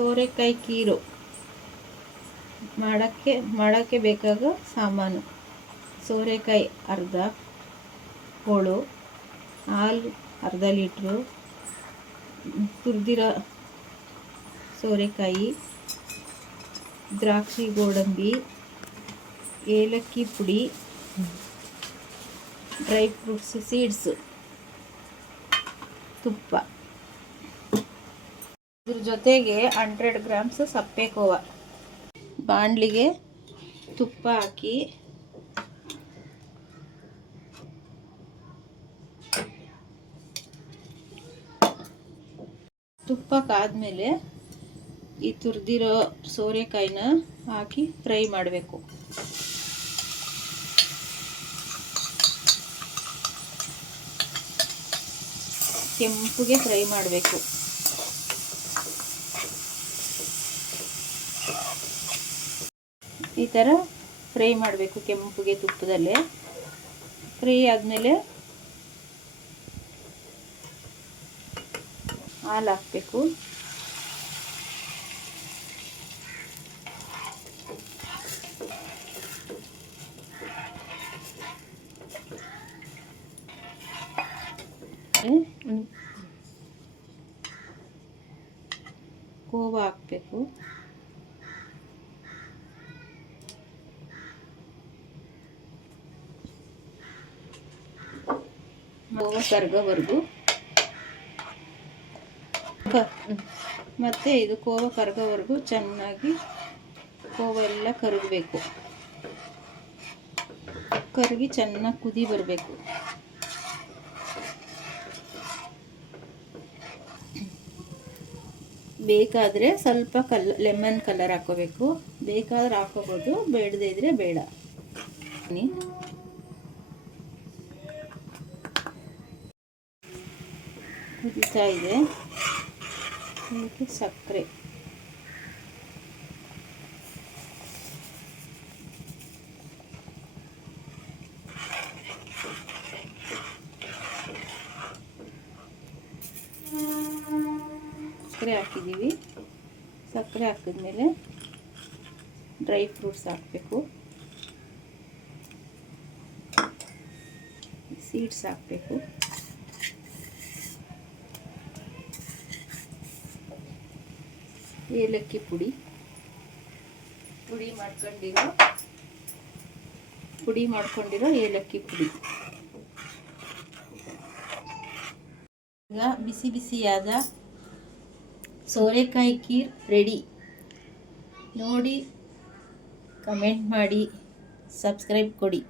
ಸೋರೆಕಾಯಿ ಕೀರು ಮಾಡೋಕ್ಕೆ ಮಾಡೋಕ್ಕೆ ಬೇಕಾಗೋ ಸಾಮಾನು. ಸೋರೆಕಾಯಿ ಅರ್ಧ ಹೋಳು ಹಾಲು ಅರ್ಧ ಲೀಟ್ರು ತುರಿದಿರೋ ಸೋರೆಕಾಯಿ, ದ್ರಾಕ್ಷಿ ಗೋಡಂಬಿ, ಏಲಕ್ಕಿ ಪುಡಿ, ಡ್ರೈ ಫ್ರೂಟ್ಸ್, ಸೀಡ್ಸು, ತುಪ್ಪ. ಇದ್ರ ಜೊತೆಗೆ ಹಂಡ್ರೆಡ್ ಗ್ರಾಮ್ಸ್ ಸಪ್ಪೆ ಕೋವ. ಬಾಣಲಿಗೆ ತುಪ್ಪ ಹಾಕಿ. ತುಪ್ಪ ಕಾದ್ಮೇಲೆ ಈ ತುರಿದಿರೋ ಸೋರೆಕಾಯಿನ ಹಾಕಿ ಫ್ರೈ ಮಾಡಬೇಕು. ಕೆಂಪುಗೆ ಫ್ರೈ ಮಾಡಬೇಕು. ಈ ಥರ ಫ್ರೈ ಮಾಡಬೇಕು ಕೆಂಪುಗೆ ತುಪ್ಪದಲ್ಲೇ. ಫ್ರೈ ಆದಮೇಲೆ ಹಾಲು ಹಾಕಬೇಕು. ಕೋವ ಹಾಕಬೇಕು. ಕೋವ ಕರ್ಗೋವರೆಗೂ ಮತ್ತು ಇದು ಕೋವ ಕರ್ಗವರೆಗೂ ಚೆನ್ನಾಗಿ ಕೋವ ಎಲ್ಲ ಕರಗಬೇಕು. ಕರಗಿ ಚೆನ್ನಾಗಿ ಕುದಿ ಬರಬೇಕು. ಬೇಕಾದರೆ ಸ್ವಲ್ಪ ಕಲ್ ಲೆಮನ್ ಕಲರ್ ಹಾಕೋಬೇಕು ಬೇಕಾದ್ರೆ ಹಾಕೋಬೋದು ಬೇಡದೇ ಇದ್ರೆ ಬೇಡ. ಕುದೀತಾ ಇದೆ. ಅದಕ್ಕೆ ಸಕ್ಕರೆ. ಸಕ್ಕರೆ ಹಾಕಿದ್ದೀವಿ. ಸಕ್ಕರೆ ಹಾಕಿದ್ಮೇಲೆ ಡ್ರೈ ಫ್ರೂಟ್ಸ್ ಹಾಕಬೇಕು. ಸೀಡ್ಸ್ ಹಾಕಬೇಕು. ಏಲಕ್ಕಿ ಪುಡಿ. ಪುಡಿ ಮಾಡ್ಕೊಂಡಿರೋ ಪುಡಿ ಮಾಡ್ಕೊಂಡಿರೋ ಏಲಕ್ಕಿ ಪುಡಿ. ಈಗ ಬಿಸಿ ಬಿಸಿಯಾದ ಸೋರೆಕಾಯಿ ಖೀರ್ ರೆಡಿ ನೋಡಿ ಕಮೆಂಟ್ ಮಾಡಿ ಸಬ್ಸ್ಕ್ರೈಬ್ ಕೊಡಿ.